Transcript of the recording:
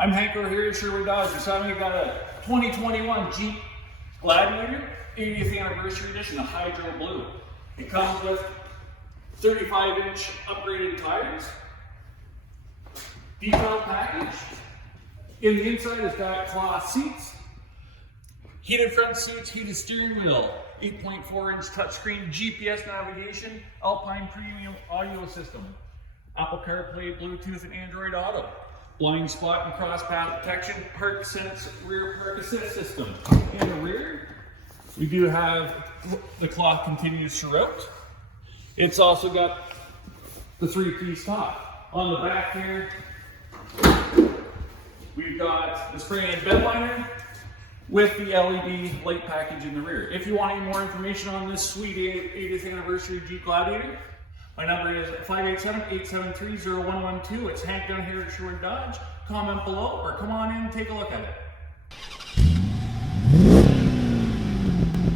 I'm Hank over here at Sherwood Dodge. This time we got a 2021 Jeep Gladiator 80th Anniversary Edition, the Hydro Blue. It comes with 35-inch upgraded tires, decal package. In the inside, it's got cloth seats, heated front seats, heated steering wheel, 8.4-inch touchscreen, GPS navigation, Alpine premium audio system, Apple CarPlay, Bluetooth, and Android Auto, blind spot and cross path protection, park sense rear park assist system. In the rear, we do have the cloth continues throughout. It's also got the 3-piece top. On the back here, we've got the spray-in bed liner with the LED light package in the rear. If you want any more information on this sweet 80th anniversary Jeep Gladiator, my number is 587-873-0112. It's Hank down here at Sherwood Dodge. Comment below or come on in and take a look at it.